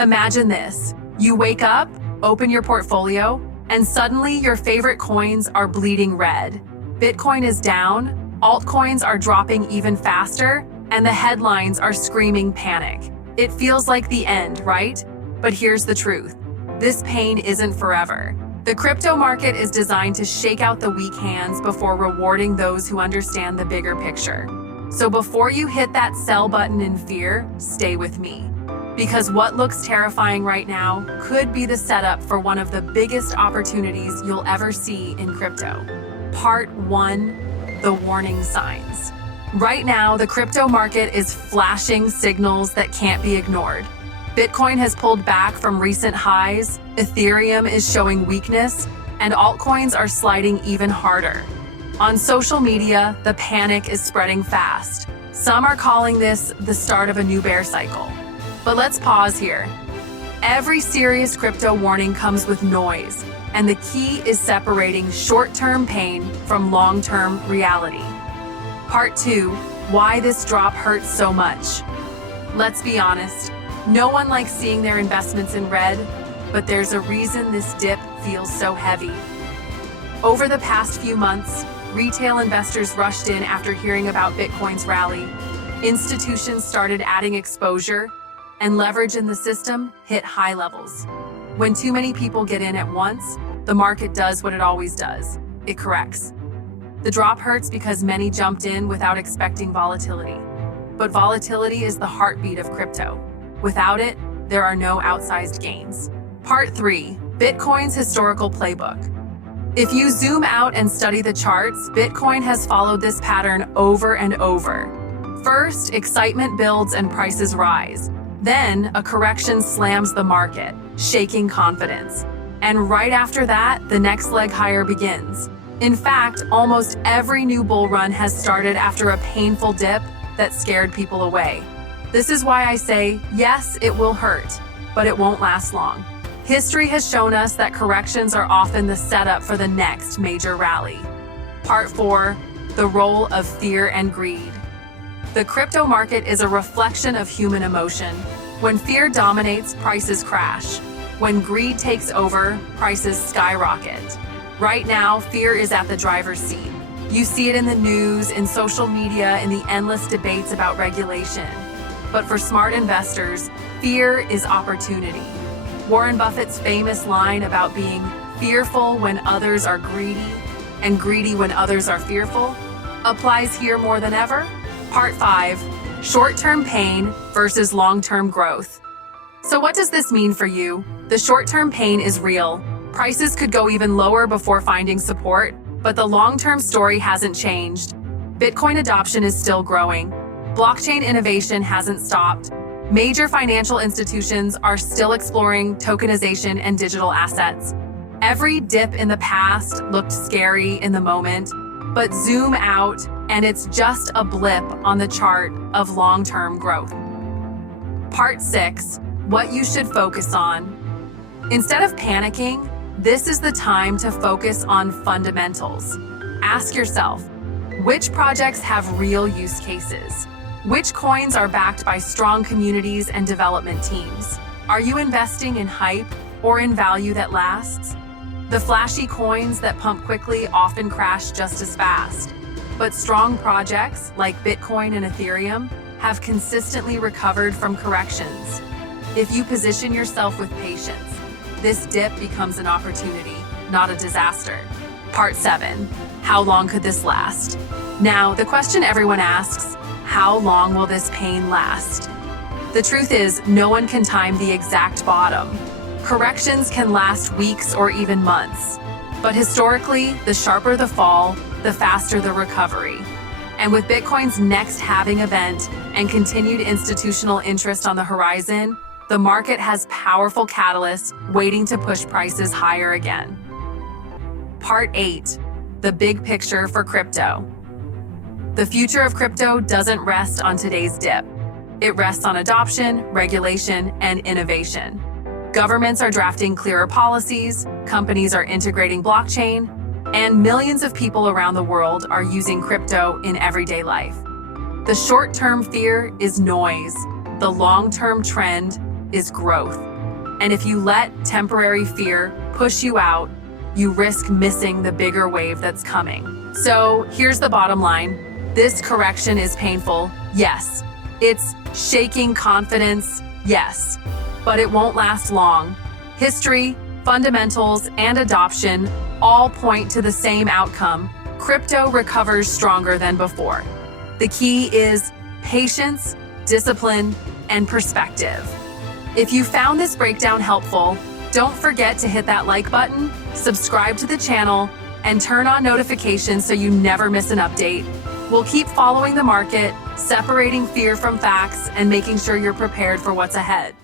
Imagine this. You wake up, open your portfolio, and suddenly your favorite coins are bleeding red. Bitcoin is down, altcoins are dropping even faster, and the headlines are screaming panic. It feels like the end, right? But here's the truth. This pain isn't forever. The crypto market is designed to shake out the weak hands before rewarding those who understand the bigger picture. So before you hit that sell button in fear, stay with me. Because what looks terrifying right now could be the setup for one of the biggest opportunities you'll ever see in crypto. Part 1, the warning signs. Right now, the crypto market is flashing signals that can't be ignored. Bitcoin has pulled back from recent highs, Ethereum is showing weakness, and altcoins are sliding even harder. On social media, the panic is spreading fast. Some are calling this the start of a new bear cycle. But let's pause here. Every serious crypto warning comes with noise, and the key is separating short-term pain from long-term reality. Part 2, why this drop hurts so much. Let's be honest, no one likes seeing their investments in red, but there's a reason this dip feels so heavy. Over the past few months, retail investors rushed in after hearing about Bitcoin's rally. Institutions started adding exposure, and leverage in the system hit high levels. When too many people get in at once, the market does what it always does. It corrects. The drop hurts because many jumped in without expecting volatility. But volatility is the heartbeat of crypto. Without it, there are no outsized gains. Part 3, Bitcoin's historical playbook. If you zoom out and study the charts, Bitcoin has followed this pattern over and over. First, excitement builds and prices rise. Then, a correction slams the market, shaking confidence. And right after that, the next leg higher begins. In fact, almost every new bull run has started after a painful dip that scared people away. This is why I say, yes, it will hurt, but it won't last long. History has shown us that corrections are often the setup for the next major rally. Part 4, the role of fear and greed. The crypto market is a reflection of human emotion. When fear dominates, prices crash. When greed takes over, prices skyrocket. Right now, fear is at the driver's seat. You see it in the news, in social media, in the endless debates about regulation. But for smart investors, fear is opportunity. Warren Buffett's famous line about being fearful when others are greedy and greedy when others are fearful applies here more than ever. Part 5, short-term pain versus long-term growth. So what does this mean for you? The short-term pain is real. Prices could go even lower before finding support, but the long-term story hasn't changed. Bitcoin adoption is still growing. Blockchain innovation hasn't stopped. Major financial institutions are still exploring tokenization and digital assets. Every dip in the past looked scary in the moment, but zoom out and it's just a blip on the chart of long-term growth. Part 6, what you should focus on. Instead of panicking, this is the time to focus on fundamentals. Ask yourself, which projects have real use cases? Which coins are backed by strong communities and development teams? Are you investing in hype or in value that lasts? The flashy coins that pump quickly often crash just as fast. But strong projects like Bitcoin and Ethereum have consistently recovered from corrections. If you position yourself with patience, this dip becomes an opportunity, not a disaster. Part 7, how long could this last? Now, the question everyone asks, how long will this pain last? The truth is, no one can time the exact bottom. Corrections can last weeks or even months. But historically, the sharper the fall, the faster the recovery. And with Bitcoin's next halving event and continued institutional interest on the horizon, the market has powerful catalysts waiting to push prices higher again. Part 8, the big picture for crypto. The future of crypto doesn't rest on today's dip. It rests on adoption, regulation, and innovation. Governments are drafting clearer policies, companies are integrating blockchain, and millions of people around the world are using crypto in everyday life. The short-term fear is noise. The long-term trend is growth. And if you let temporary fear push you out, you risk missing the bigger wave that's coming. So here's the bottom line. This correction is painful, yes. It's shaking confidence, yes. But it won't last long. History, fundamentals, and adoption all point to the same outcome. Crypto recovers stronger than before. The key is patience, discipline, and perspective. If you found this breakdown helpful, don't forget to hit that like button, subscribe to the channel, and turn on notifications so you never miss an update. We'll keep following the market, separating fear from facts, and making sure you're prepared for what's ahead.